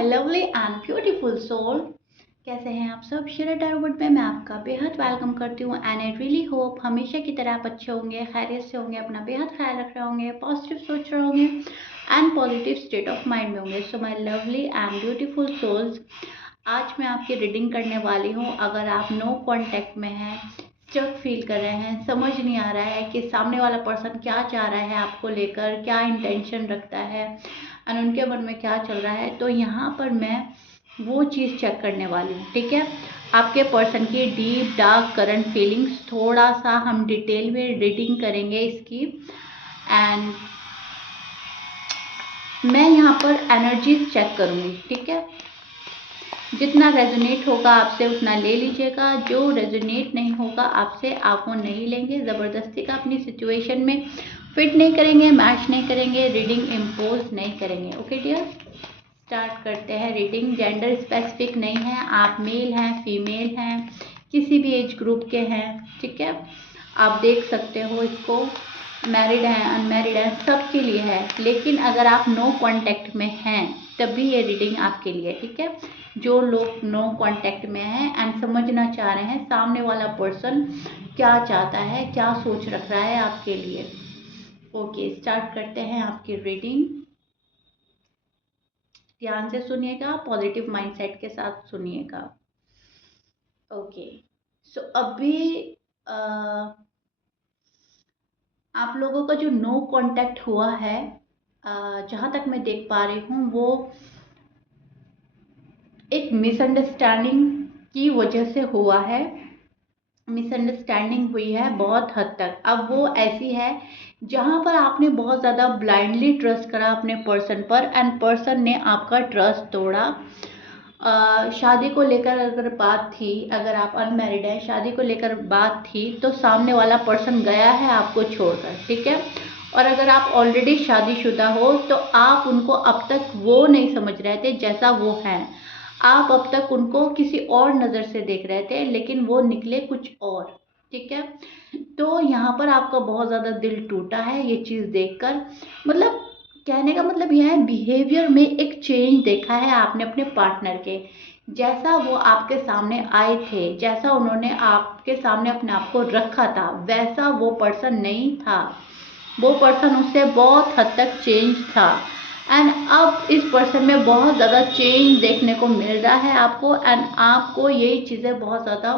My lovely and beautiful soul. कैसे हैं आप सब? शेरा टारोट में मैं आपका बेहद वेलकम करती हूँ एंड आई रियली होप हमेशा की तरह आप अच्छे होंगे, खैरियत से होंगे, अपना बेहद ख्याल रख रहे होंगे, पॉजिटिव सोच रहे होंगे and positive state of mind में होंगे। So my lovely and beautiful souls, आज मैं आपकी रीडिंग करने वाली हूँ। अगर आप नो कॉन्टैक्ट में हैं, स्टक फील कर रहे हैं, समझ नहीं आ रहा है कि सामने वाला पर्सन क्या चाह रहा है आपको लेकर, क्या इंटेंशन रखता है एंड उनके मन में क्या चल रहा है, तो यहाँ पर मैं वो चीज़ चेक करने वाली हूँ। ठीक है, आपके पर्सन की डीप डार्क करंट फीलिंग्स थोड़ा सा हम डिटेल में रीडिंग करेंगे इसकी। एंड मैं यहाँ पर एनर्जी चेक करूँगी। ठीक है, जितना रेजोनेट होगा आपसे उतना ले लीजिएगा, जो रेजोनेट नहीं होगा आपसे आप वो नहीं लेंगे। ज़बरदस्ती का अपनी सिचुएशन में फिट नहीं करेंगे, मैच नहीं करेंगे, रीडिंग इम्पोज नहीं करेंगे। ओके डियर, स्टार्ट करते हैं रीडिंग। जेंडर स्पेसिफिक नहीं है, आप मेल हैं, फीमेल हैं, किसी भी एज ग्रुप के हैं। ठीक है, आप देख सकते हो इसको, मैरिड हैं, अनमैरिड हैं, सबके लिए है। लेकिन अगर आप नो कांटेक्ट में हैं तभी ये रीडिंग आपके लिए। ठीक है, जो लोग नो कांटेक्ट में हैं एंड समझना चाह रहे हैं सामने वाला पर्सन क्या चाहता है, क्या सोच रख रहा है आपके लिए। ओके, स्टार्ट करते हैं आपकी रीडिंग। ध्यान से सुनिएगा, पॉजिटिव माइंडसेट के साथ सुनिएगा। ओके, सो अभी आप लोगों का जो नो कांटेक्ट हुआ है, जहाँ तक मैं देख पा रही हूँ, वो एक मिसअंडरस्टैंडिंग की वजह से हुआ है। मिसअंडरस्टैंडिंग हुई है बहुत हद तक। अब वो ऐसी है जहाँ पर आपने बहुत ज़्यादा ब्लाइंडली ट्रस्ट करा अपने पर्सन पर एंड पर्सन ने आपका ट्रस्ट तोड़ा। शादी को लेकर अगर बात थी, अगर आप अनमैरिड हैं, शादी को लेकर बात थी, तो सामने वाला पर्सन गया है आपको छोड़कर। ठीक है, और अगर आप ऑलरेडी शादीशुदा हो तो आप उनको अब तक वो नहीं समझ रहे थे जैसा वो हैं। आप अब तक उनको किसी और नज़र से देख रहे थे, लेकिन वो निकले कुछ और। ठीक है, तो यहाँ पर आपका बहुत ज़्यादा दिल टूटा है ये चीज़ देखकर। मतलब कहने का मतलब यह है, बिहेवियर में एक चेंज देखा है आपने अपने पार्टनर के। जैसा वो आपके सामने आए थे, जैसा उन्होंने आपके सामने अपने आप को रखा था, वैसा वो पर्सन नहीं था। वो पर्सन उससे बहुत हद तक चेंज था एंड अब इस पर्सन में बहुत ज़्यादा चेंज देखने को मिल रहा है आपको एंड आपको यही चीज़ें बहुत ज़्यादा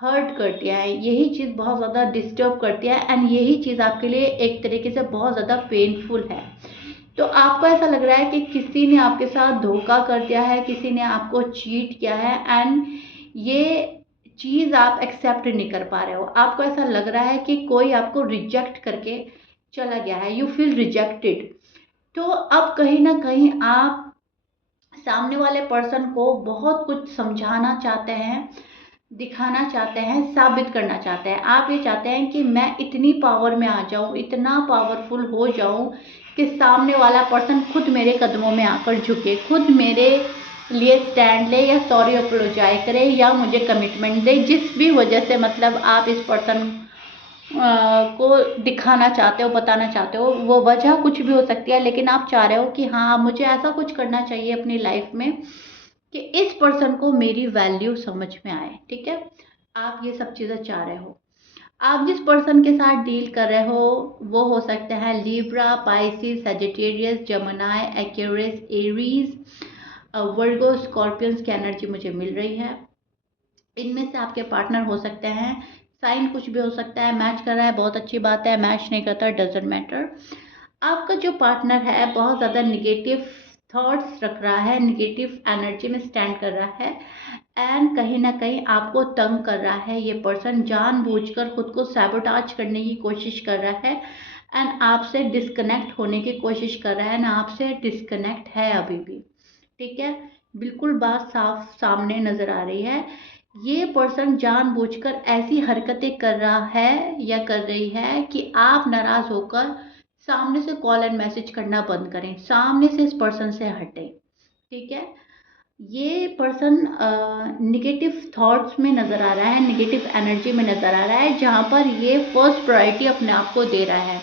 हर्ट करती है, यही चीज़ बहुत ज़्यादा डिस्टर्ब करती है एंड यही चीज़ आपके लिए एक तरीके से बहुत ज़्यादा पेनफुल है। तो आपको ऐसा लग रहा है कि किसी ने आपके साथ धोखा कर दिया है, किसी ने आपको चीट किया है एंड ये चीज़ आप एक्सेप्ट नहीं कर पा रहे हो। आपको ऐसा लग रहा है कि कोई आपको रिजेक्ट करके चला गया है, यू फील रिजेक्टेड। तो अब कहीं ना कहीं आप सामने वाले पर्सन को बहुत कुछ समझाना चाहते हैं, दिखाना चाहते हैं, साबित करना चाहते हैं। आप ये चाहते हैं कि मैं इतनी पावर में आ जाऊं, इतना पावरफुल हो जाऊं कि सामने वाला पर्सन खुद मेरे कदमों में आकर झुके, खुद मेरे लिए स्टैंड ले या सॉरी अपोलोजाइज करे या मुझे कमिटमेंट दे। जिस भी वजह से मतलब आप इस पर्सन को दिखाना चाहते हो, बताना चाहते हो, वो वजह कुछ भी हो सकती है, लेकिन आप चाह रहे हो कि हाँ, मुझे ऐसा कुछ करना चाहिए अपनी लाइफ में कि इस पर्सन को मेरी वैल्यू समझ में आए। ठीक है, आप ये सब चीज़ें चाह रहे हो। आप जिस पर्सन के साथ डील कर रहे हो वो हो सकते हैं Libra, Pisces, Sagittarius, Gemini, Aquarius, Aries, Virgo, Scorpions की एनर्जी मुझे मिल रही है। इनमें से आपके पार्टनर हो सकते हैं, साइन कुछ भी हो सकता है। मैच कर रहा है बहुत अच्छी बात है, मैच नहीं करता डजेंट मैटर। आपका जो पार्टनर है बहुत ज़्यादा निगेटिव थॉट्स रख रहा है, निगेटिव एनर्जी में स्टैंड कर रहा है एंड कहीं ना कहीं आपको तंग कर रहा है। ये पर्सन जानबूझकर खुद को सैबोटाज करने की कोशिश कर रहा है एंड आपसे डिस्कनेक्ट होने की कोशिश कर रहा है ना, आपसे डिस्कनेक्ट है अभी भी। ठीक है, बिल्कुल बात साफ सामने नजर आ रही है। ये पर्सन जानबूझकर ऐसी हरकतें कर रहा है या कर रही है कि आप नाराज होकर सामने से कॉल एंड मैसेज करना बंद करें, सामने से इस पर्सन से हटें। ठीक है, ये पर्सन निगेटिव थॉट्स में नज़र आ रहा है, निगेटिव एनर्जी में नज़र आ रहा है, जहाँ पर ये फर्स्ट प्रायोरिटी अपने आप को दे रहा है।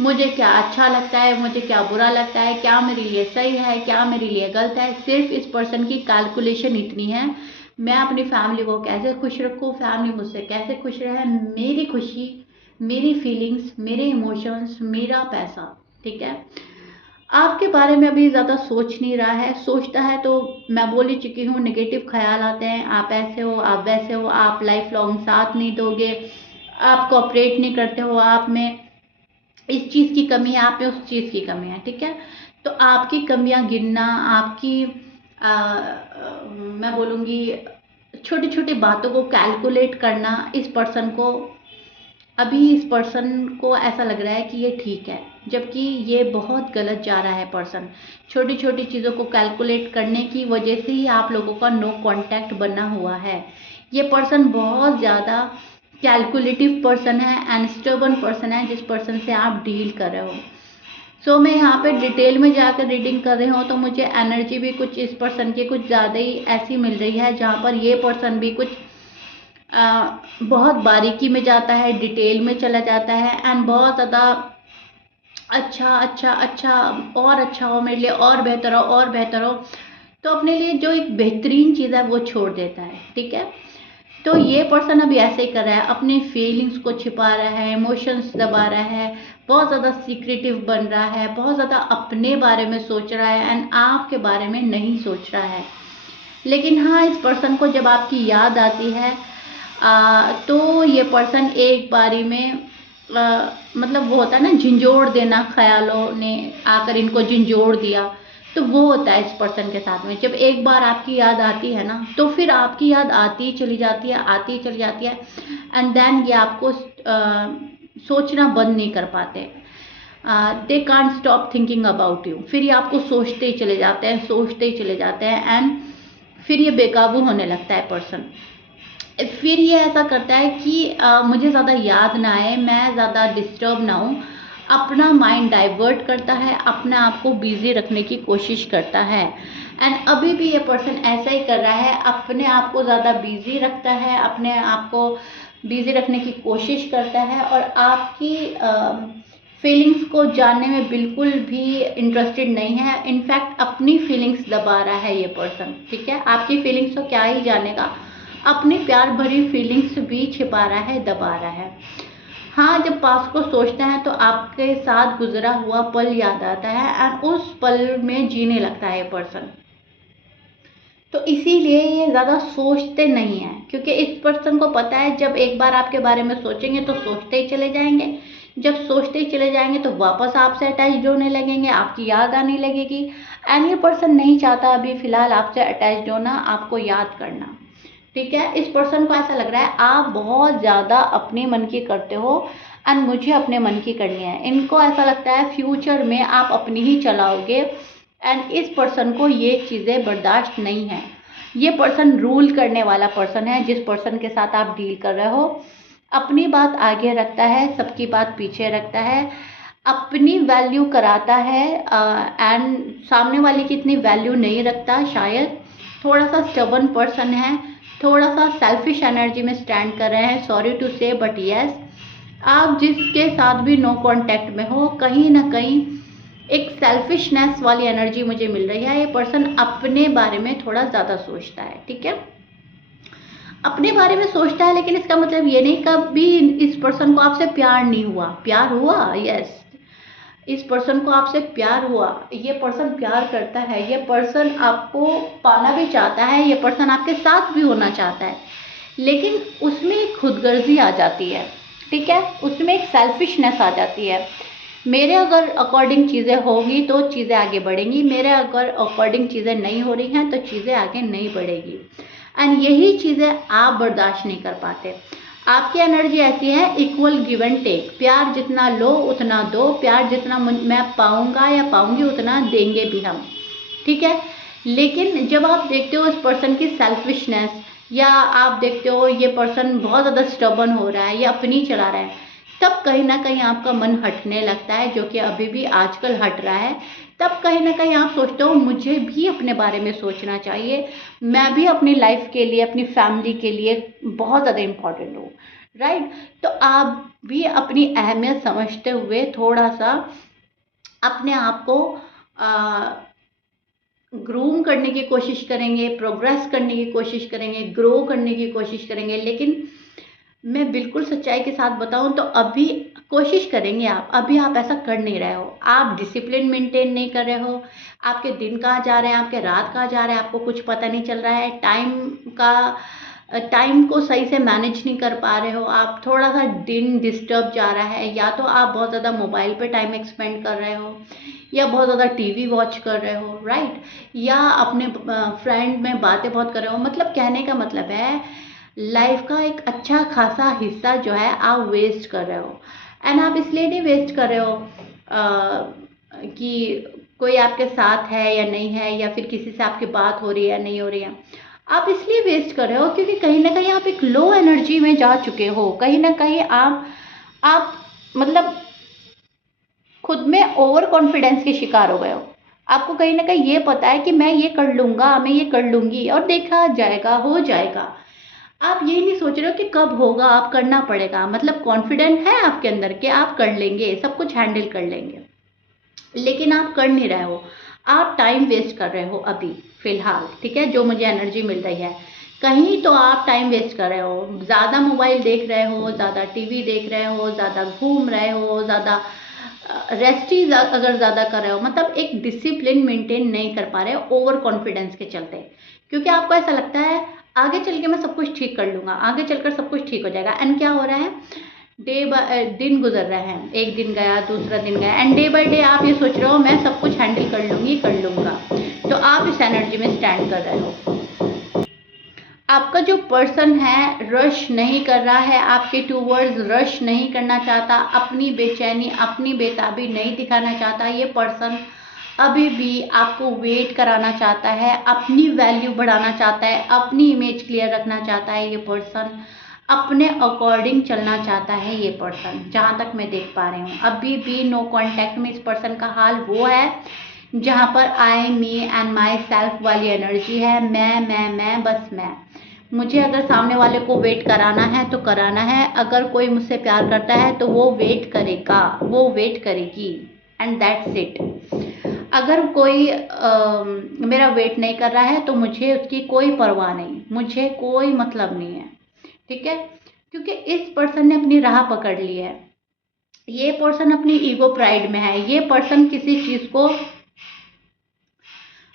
मुझे क्या अच्छा लगता है, मुझे क्या बुरा लगता है, क्या मेरे लिए सही है, क्या मेरे लिए गलत है। सिर्फ इस पर्सन की कैलकुलेशन इतनी है, मैं अपनी फैमिली को कैसे खुश रखूँ, फैमिली मुझसे कैसे खुश रहे, मेरी खुशी, मेरी फीलिंग्स, मेरे इमोशंस, मेरा पैसा। ठीक है, आपके बारे में अभी ज़्यादा सोच नहीं रहा है। सोचता है तो मैं बोल ही चुकी हूँ, नेगेटिव ख्याल आते हैं, आप ऐसे हो, आप वैसे हो, आप लाइफ लॉन्ग साथ नहीं दोगे, आप कोऑपरेट नहीं करते हो, आप में इस चीज़ की कमी है, आप में उस चीज़ की कमी है। ठीक है, तो आपकी कमियां गिनना, आपकी मैं बोलूँगी छोटी छोटी बातों को कैलकुलेट करना, इस पर्सन को, अभी इस पर्सन को ऐसा लग रहा है कि ये ठीक है, जबकि ये बहुत गलत जा रहा है पर्सन। छोटी छोटी चीज़ों को कैलकुलेट करने की वजह से ही आप लोगों का नो कांटेक्ट बना हुआ है। ये पर्सन बहुत ज़्यादा कैलकुलेटिव पर्सन है एंड स्टबर्न पर्सन है, जिस पर्सन से आप डील कर रहे हो। सो मैं यहाँ पे डिटेल में जाकर रीडिंग कर रही हूँ तो मुझे एनर्जी भी कुछ इस पर्सन की कुछ ज़्यादा ही ऐसी मिल रही है, जहाँ पर ये पर्सन भी कुछ बहुत बारीकी में जाता है, डिटेल में चला जाता है एंड बहुत ज़्यादा अच्छा अच्छा अच्छा, और अच्छा हो मेरे लिए, और बेहतर हो, और बेहतर हो, तो अपने लिए जो एक बेहतरीन चीज़ है वो छोड़ देता है। ठीक है, तो ये पर्सन अभी ऐसे ही कर रहा है, अपनी फीलिंग्स को छिपा रहा है, इमोशंस दबा रहा है, बहुत ज़्यादा सीक्रेटिव बन रहा है, बहुत ज़्यादा अपने बारे में सोच रहा है एंड आपके बारे में नहीं सोच रहा है। लेकिन हाँ, इस पर्सन को जब आपकी याद आती है तो ये पर्सन एक बारी में मतलब वो होता है ना, झिंझोड़ देना, ख्यालों ने आकर इनको झिंझोड़ दिया, तो वो होता है इस पर्सन के साथ में। जब एक बार आपकी याद आती है ना, तो फिर आपकी याद आती ही चली जाती है, आती ही चली जाती है एंड देन ये आपको सोचना बंद नहीं कर पाते। They can't stop thinking about you. फिर ये आपको सोचते ही चले जाते हैं, सोचते ही चले जाते हैं एंड फिर ये बेकाबू होने लगता है पर्सन। फिर ये ऐसा करता है कि मुझे ज़्यादा याद ना आए, मैं ज़्यादा डिस्टर्ब ना हूँ, अपना माइंड डाइवर्ट करता है, अपने आप को बिजी रखने की कोशिश करता है एंड अभी भी ये पर्सन ऐसा ही कर रहा है, अपने आप को ज़्यादा बिजी रखता है, अपने आप को बिजी रखने की कोशिश करता है और आपकी फीलिंग्स को जानने में बिल्कुल भी इंटरेस्टेड नहीं है। इनफैक्ट अपनी फीलिंग्स दबा रहा है ये पर्सन। ठीक है, आपकी फीलिंग्स को क्या ही जानेगा, अपनी प्यार भरी फीलिंग्स भी छिपा रहा है, दबा रहा है। हाँ, जब पास्ट को सोचता है तो आपके साथ गुजरा हुआ पल याद आता है एंड उस पल में जीने लगता है ये पर्सन। तो इसीलिए ये ज़्यादा सोचते नहीं हैं, क्योंकि इस पर्सन को पता है जब एक बार आपके बारे में सोचेंगे तो सोचते ही चले जाएंगे, जब सोचते ही चले जाएंगे तो वापस आपसे अटैच्ड होने लगेंगे, आपकी याद आने लगेगी एंड ये पर्सन नहीं चाहता अभी फ़िलहाल आपसे अटैच्ड होना, आपको याद करना। ठीक है, इस पर्सन को ऐसा लग रहा है आप बहुत ज़्यादा अपने मन की करते हो एंड मुझे अपने मन की करनी है। इनको ऐसा लगता है फ्यूचर में आप अपनी ही चलाओगे एंड इस पर्सन को ये चीज़ें बर्दाश्त नहीं है। ये पर्सन रूल करने वाला पर्सन है, जिस पर्सन के साथ आप डील कर रहे हो। अपनी बात आगे रखता है, सबकी बात पीछे रखता है, अपनी वैल्यू कराता है एंड सामने वाले की इतनी वैल्यू नहीं रखता शायद। थोड़ा सा स्टबर्न पर्सन है, थोड़ा सा सेल्फिश एनर्जी में स्टैंड कर रहे हैं, सॉरी टू से बट यस। आप जिसके साथ भी नो कांटेक्ट में हो, कहीं ना कहीं एक सेल्फिशनेस वाली एनर्जी मुझे मिल रही है। ये पर्सन अपने बारे में थोड़ा ज़्यादा सोचता है। ठीक है, अपने बारे में सोचता है, लेकिन इसका मतलब ये नहीं कभी इस पर्सन को आपसे प्यार नहीं हुआ। प्यार हुआ, यस, इस पर्सन को आपसे प्यार हुआ, ये पर्सन प्यार करता है, ये पर्सन आपको पाना भी चाहता है, ये पर्सन आपके साथ भी होना चाहता है, लेकिन उसमें एक खुदगर्जी आ जाती है। ठीक है, उसमें एक सेल्फिशनेस आ जाती है। मेरे अगर अकॉर्डिंग चीज़ें होगी तो चीज़ें आगे बढ़ेंगी, मेरे अगर अकॉर्डिंग चीज़ें नहीं हो रही हैं तो चीज़ें आगे नहीं बढ़ेगी एंड यही चीज़ें आप बर्दाश्त नहीं कर पाते। आपकी एनर्जी ऐसी है, इक्वल गिव एंड टेक, प्यार जितना लो उतना दो, प्यार जितना मैं पाऊंगा या पाऊंगी उतना देंगे भी हम। ठीक है, लेकिन जब आप देखते हो इस पर्सन की सेल्फिशनेस, या आप देखते हो ये पर्सन बहुत ज़्यादा स्टबर्न हो रहा है या अपनी चला रहा है, तब कहीं ना कहीं आपका मन हटने लगता है, जो कि अभी भी आजकल हट रहा है। तब कहीं ना कहीं आप सोचते हो मुझे भी अपने बारे में सोचना चाहिए, मैं भी अपनी लाइफ के लिए, अपनी फैमिली के लिए बहुत ज़्यादा इम्पॉर्टेंट हूँ। राइट। तो आप भी अपनी अहमियत समझते हुए थोड़ा सा अपने आप को ग्रूम करने की कोशिश करेंगे, प्रोग्रेस करने की कोशिश करेंगे, ग्रो करने की कोशिश करेंगे। लेकिन मैं बिल्कुल सच्चाई के साथ बताऊं तो अभी कोशिश करेंगे आप, अभी आप ऐसा कर नहीं रहे हो, आप डिसिप्लिन मेंटेन नहीं कर रहे हो, आपके दिन कहाँ जा रहे हैं, आपके रात कहाँ जा रहे हैं, आपको कुछ पता नहीं चल रहा है, टाइम को सही से मैनेज नहीं कर पा रहे हो आप, थोड़ा सा दिन डिस्टर्ब जा रहा है, या तो आप बहुत ज़्यादा मोबाइल पे टाइम एक्सपेंड कर रहे हो, या बहुत ज़्यादा टीवी वॉच कर रहे हो, राइट, या अपने फ्रेंड में बातें बहुत कर रहे हो। मतलब कहने का मतलब है लाइफ का एक अच्छा खासा हिस्सा जो है आप वेस्ट कर रहे हो। एंड आप इसलिए नहीं वेस्ट कर रहे हो कि कोई आपके साथ है या नहीं है, या फिर किसी से आपकी बात हो रही है या नहीं हो रही है। आप इसलिए वेस्ट कर रहे हो क्योंकि कहीं ना कहीं आप एक लो एनर्जी में जा चुके हो, कहीं ना कहीं आप मतलब खुद में ओवर कॉन्फिडेंस के शिकार हो गए हो। आपको कहीं ना कहीं ये पता है कि मैं ये कर लूँगा, मैं ये कर लूँगी और देखा जाएगा, हो जाएगा। आप ये नहीं सोच रहे हो कि कब होगा, आप करना पड़ेगा। मतलब कॉन्फिडेंट है आपके अंदर कि आप कर लेंगे, सब कुछ हैंडल कर लेंगे, लेकिन आप कर नहीं रहे हो। आप टाइम वेस्ट कर रहे हो अभी फिलहाल, ठीक है, जो मुझे एनर्जी मिल रही है। कहीं तो आप टाइम वेस्ट कर रहे हो, ज़्यादा मोबाइल देख रहे हो, ज़्यादा टीवी देख रहे हो, ज़्यादा घूम रहे हो, ज़्यादा रेस्टी अगर ज़्यादा कर रहे हो, मतलब एक डिसिप्लिन मेंटेन नहीं कर पा रहे हो ओवर कॉन्फिडेंस के चलते। क्योंकि आपको ऐसा लगता है आगे चल के मैं सब कुछ ठीक कर लूँगा, आगे चलकर सब कुछ ठीक हो जाएगा। एंड क्या हो रहा है, दिन गुजर रहे हैं, एक दिन गया, दूसरा दिन गया, एंड डे बाय डे आप ये सोच रहे हो मैं सब कुछ हैंडल कर लूँगी, कर लूँगा। तो आप इस एनर्जी में स्टैंड कर रहे हो। आपका जो पर्सन है रश नहीं कर रहा है, आपके टूवर्ड्स रश नहीं करना चाहता, अपनी बेचैनी, अपनी बेताबी नहीं दिखाना चाहता। ये पर्सन अभी भी आपको वेट कराना चाहता है, अपनी वैल्यू बढ़ाना चाहता है, अपनी इमेज क्लियर रखना चाहता है। ये पर्सन अपने अकॉर्डिंग चलना चाहता है। ये पर्सन जहाँ तक मैं देख पा रही हूँ अभी भी नो कांटेक्ट में इस पर्सन का हाल वो है जहाँ पर आई मी एंड माई सेल्फ वाली एनर्जी है। मैं बस मैं। मुझे अगर सामने वाले को वेट कराना है तो कराना है, अगर कोई मुझसे प्यार करता है तो वो वेट करेगा, वो वेट करेगी, एंड दैट्स इट। अगर कोई मेरा वेट नहीं कर रहा है तो मुझे उसकी कोई परवाह नहीं, मुझे कोई मतलब नहीं है, ठीक है। क्योंकि इस पर्सन ने अपनी राह पकड़ ली है। ये पर्सन अपनी ईगो प्राइड में है। ये पर्सन किसी चीज़ को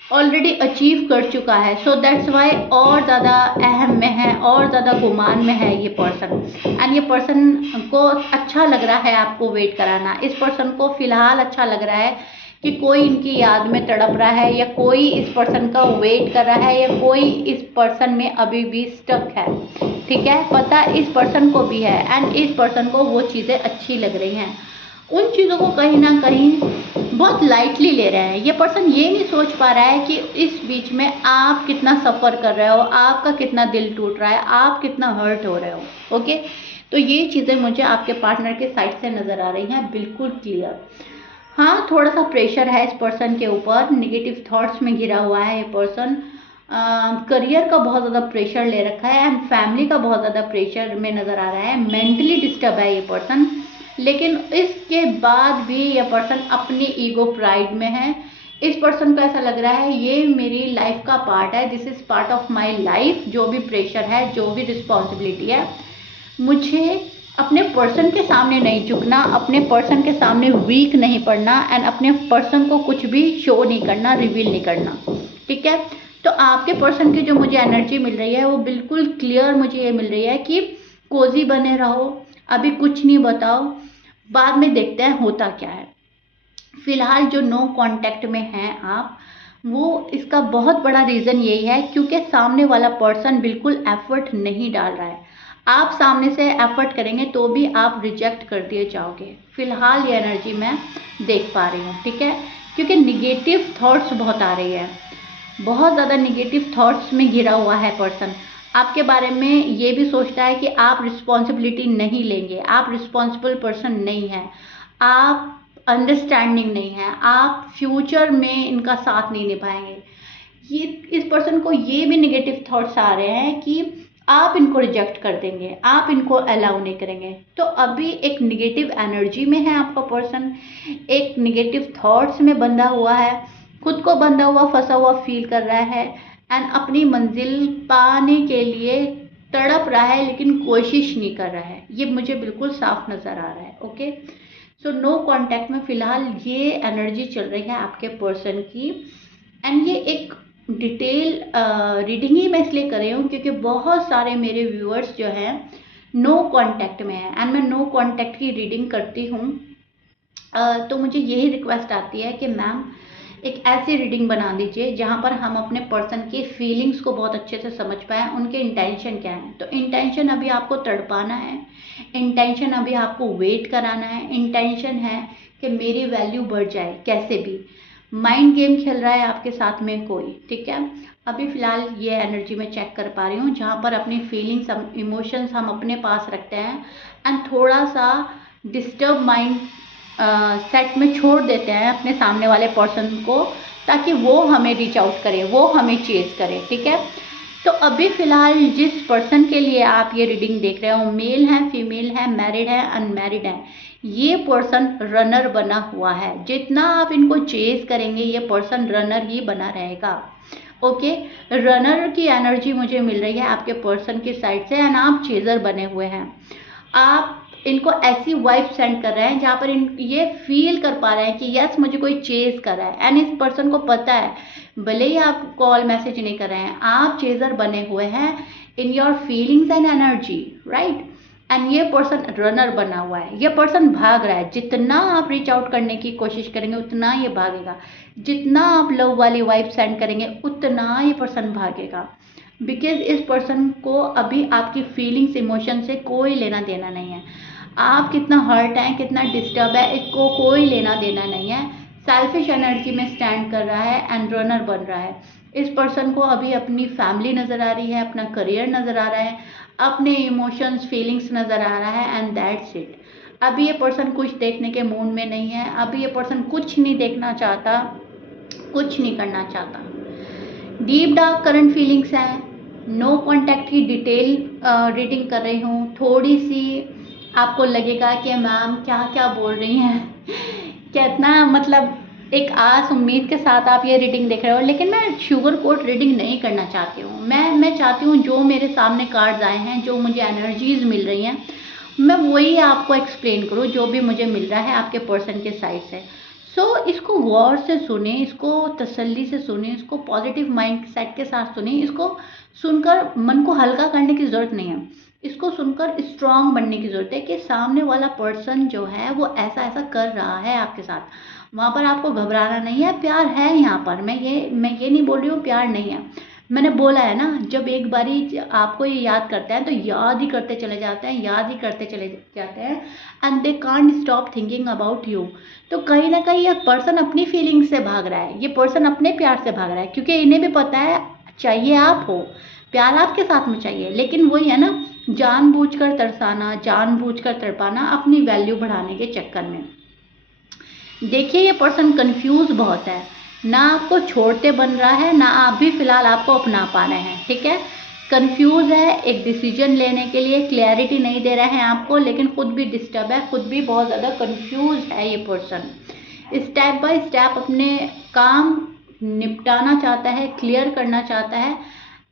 ऑलरेडी अचीव कर चुका है, सो दैट्स वाई और ज़्यादा अहम में है, और ज़्यादा गुमान में है ये पर्सन। एंड ये पर्सन को अच्छा लग रहा है आपको वेट कराना। इस पर्सन को फिलहाल अच्छा लग रहा है कि कोई इनकी याद में तड़प रहा है, या कोई इस पर्सन का वेट कर रहा है, या कोई इस पर्सन में अभी भी स्टक है, ठीक है। पता इस पर्सन को भी है, एंड इस पर्सन को वो चीज़ें अच्छी लग रही हैं। उन चीज़ों को कहीं ना कहीं बहुत लाइटली ले रहे हैं। ये पर्सन ये नहीं सोच पा रहा है कि इस बीच में आप कितना सफ़र कर रहे हो, आपका कितना दिल टूट रहा है, आप कितना हर्ट हो रहे हो। ओके, तो ये चीज़ें मुझे आपके पार्टनर के साइड से नज़र आ रही हैं, बिल्कुल क्लियर। हाँ, थोड़ा सा प्रेशर है इस पर्सन के ऊपर, निगेटिव थॉट्स में घिरा हुआ है ये पर्सन। करियर का बहुत ज़्यादा प्रेशर ले रखा है, एंड फैमिली का बहुत ज़्यादा प्रेशर में नज़र आ रहा है। मेंटली डिस्टर्ब है ये पर्सन, लेकिन इसके बाद भी ये पर्सन अपनी ईगो प्राइड में है। इस पर्सन को ऐसा लग रहा है ये मेरी लाइफ का पार्ट है, this is part of my life. जो भी प्रेशर है, जो भी रिस्पॉन्सिबिलिटी है, मुझे अपने पर्सन के सामने नहीं झुकना, अपने पर्सन के सामने वीक नहीं पड़ना, एंड अपने पर्सन को कुछ भी शो नहीं करना, रिवील नहीं करना, ठीक है। तो आपके पर्सन की जो मुझे एनर्जी मिल रही है वो बिल्कुल क्लियर मुझे ये मिल रही है कि कोजी बने रहो, अभी कुछ नहीं बताओ, बाद में देखते हैं होता क्या है। फिलहाल जो नो कांटेक्ट में हैं आप, वो इसका बहुत बड़ा रीज़न यही है क्योंकि सामने वाला पर्सन बिल्कुल एफर्ट नहीं डाल रहा है। आप सामने से एफर्ट करेंगे तो भी आप रिजेक्ट कर दिए जाओगे। फिलहाल ये एनर्जी मैं देख पा रही हूँ, ठीक है, क्योंकि निगेटिव थॉट्स बहुत आ रही है, बहुत ज़्यादा निगेटिव थॉट्स में घिरा हुआ है पर्सन। आपके बारे में ये भी सोचता है कि आप रिस्पॉन्सिबिलिटी नहीं लेंगे, आप रिस्पॉन्सिबल पर्सन नहीं हैं, आप अंडरस्टैंडिंग नहीं है, आप फ्यूचर में इनका साथ नहीं निभाएंगे। ये इस पर्सन को ये भी नेगेटिव थॉट्स आ रहे हैं कि आप इनको रिजेक्ट कर देंगे, आप इनको अलाउ नहीं करेंगे। तो अभी एक निगेटिव एनर्जी में है आपका पर्सन, एक निगेटिव थॉट्स में बंधा हुआ है, खुद को बंधा हुआ फंसा हुआ फील कर रहा है, एंड अपनी मंजिल पाने के लिए तड़प रहा है लेकिन कोशिश नहीं कर रहा है। ये मुझे बिल्कुल साफ नज़र आ रहा है। ओके, सो नो कांटेक्ट में फ़िलहाल ये एनर्जी चल रही है आपके पर्सन की। एंड ये एक डिटेल रीडिंग ही मैं इसलिए कर रही हूँ क्योंकि बहुत सारे मेरे व्यूअर्स जो हैं नो कांटेक्ट में हैं, एंड मैं नो कांटेक्ट की रीडिंग करती हूँ। तो मुझे यही रिक्वेस्ट आती है कि मैम एक ऐसी रीडिंग बना दीजिए जहाँ पर हम अपने पर्सन की फीलिंग्स को बहुत अच्छे से समझ पाएँ, उनके इंटेंशन क्या है। तो इंटेंशन अभी आपको तड़पाना है, इंटेंशन अभी आपको वेट कराना है, इंटेंशन है कि मेरी वैल्यू बढ़ जाए कैसे भी। माइंड गेम खेल रहा है आपके साथ में कोई, ठीक है। अभी फ़िलहाल ये एनर्जी मैं चेक कर पा रही हूँ जहाँ पर अपनी फीलिंग्स, इमोशंस हम अपने पास रखते हैं एंड थोड़ा सा डिस्टर्ब माइंड सेट में छोड़ देते हैं अपने सामने वाले पर्सन को, ताकि वो हमें रीच आउट करे, वो हमें चेज करे, ठीक है। तो अभी फ़िलहाल जिस पर्सन के लिए आप ये रीडिंग देख रहे हो, मेल है, फीमेल है, मैरिड है, अनमैरिड है, ये पर्सन रनर बना हुआ है। जितना आप इनको चेज करेंगे ये पर्सन रनर ही बना रहेगा। ओके, रनर की एनर्जी मुझे मिल रही है आपके पर्सन की साइड से, एंड आप चेजर बने हुए हैं। आप इनको ऐसी वाइब सेंड कर रहे हैं जहाँ पर ये फील कर पा रहे हैं कि यस मुझे कोई चेज कर रहा है, एंड इस पर्सन को पता है भले ही आप कॉल मैसेज नहीं कर रहे हैं, आप चेजर बने हुए हैं in your feelings and energy, right. And ये पर्सन रनर बना हुआ है, ये पर्सन भाग रहा है। जितना आप रीच आउट करने की कोशिश करेंगे उतना ये भागेगा, जितना आप लव वाली वाइब सेंड करेंगे उतना ये पर्सन भागेगा। बिकॉज इस पर्सन को अभी आपकी फीलिंग्स, इमोशन से कोई लेना देना नहीं है। आप कितना हर्ट हैं, कितना डिस्टर्ब है, इसको कोई लेना देना नहीं है। सेल्फिश एनर्जी में स्टैंड कर रहा है एंड रनर बन रहा है। इस पर्सन को अभी अपनी फैमिली नज़र आ रही है, अपना करियर नज़र आ रहा है, अपने इमोशंस, फीलिंग्स नज़र आ रहा है, एंड दैट्स इट। अभी ये पर्सन कुछ देखने के मूड में नहीं है, अभी ये पर्सन कुछ नहीं देखना चाहता, कुछ नहीं करना चाहता। डीप डार्क करंट फीलिंग्स हैं। नो कॉन्टैक्ट की डिटेल रीडिंग कर रही हूँ। थोड़ी सी आपको लगेगा कि मैम क्या क्या बोल रही हैं कितना मतलब एक आस उम्मीद के साथ आप ये रीडिंग देख रहे हो, लेकिन मैं शुगर कोट रीडिंग नहीं करना चाहती हूँ। मैं चाहती हूँ जो मेरे सामने कार्ड्स आए हैं, जो मुझे एनर्जीज मिल रही हैं, मैं वही आपको एक्सप्लेन करूँ जो भी मुझे मिल रहा है आपके पर्सन के साइड से। सो इसको गौर से सुने, इसको तसल्ली से सुने, इसको पॉजिटिव माइंड सेट के साथ सुने। इसको सुनकर मन को हल्का करने की ज़रूरत नहीं है, इसको सुनकर स्ट्रांग बनने की ज़रूरत है कि सामने वाला पर्सन जो है वो ऐसा ऐसा कर रहा है आपके साथ। वहाँ पर आपको घबराना नहीं है, प्यार है यहाँ पर। मैं ये नहीं बोल रही हूँ प्यार नहीं है। मैंने बोला है ना, जब एक बारी आपको ये याद करते हैं तो याद ही करते चले जाते हैं, याद ही करते चले जाते हैं, and they can't stop thinking about you. तो कहीं ना कहीं ये पर्सन अपनी फीलिंग्स से भाग रहा है, ये पर्सन अपने प्यार से भाग रहा है, क्योंकि इन्हें भी पता है चाहिए आप हो, प्यार आपके साथ में चाहिए। लेकिन वही है ना, जानबूझकर तरसाना, जानबूझकर तड़पाना अपनी वैल्यू बढ़ाने के चक्कर में। देखिए ये पर्सन कंफ्यूज बहुत है, ना आपको छोड़ते बन रहा है, ना आप भी फिलहाल आपको अपना पा रहे हैं, ठीक है। कंफ्यूज है, एक डिसीजन लेने के लिए क्लैरिटी नहीं दे रहे हैं आपको, लेकिन खुद भी डिस्टर्ब है, खुद भी बहुत ज़्यादा कंफ्यूज है। ये पर्सन स्टेप बाय स्टेप अपने काम निपटाना चाहता है, क्लियर करना चाहता है,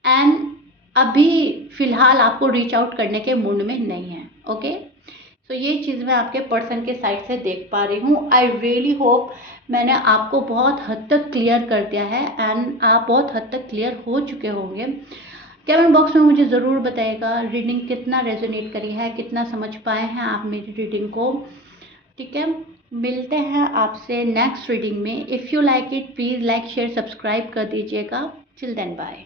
एंड अभी फ़िलहाल आपको रीच आउट करने के मूड में नहीं है। ओके, सो ये चीज़ मैं आपके पर्सन के साइड से देख पा रही हूँ। आई रियली होप मैंने आपको बहुत हद तक क्लियर कर दिया है, एंड आप बहुत हद तक क्लियर हो चुके होंगे। कमेंट बॉक्स में मुझे ज़रूर बताइएगा रीडिंग कितना रेजोनेट करी है, कितना समझ पाए हैं आप मेरी रीडिंग को, ठीक है। मिलते हैं आपसे नेक्स्ट रीडिंग में। If you like it please like, share, subscribe कर दीजिएगा। Till then bye.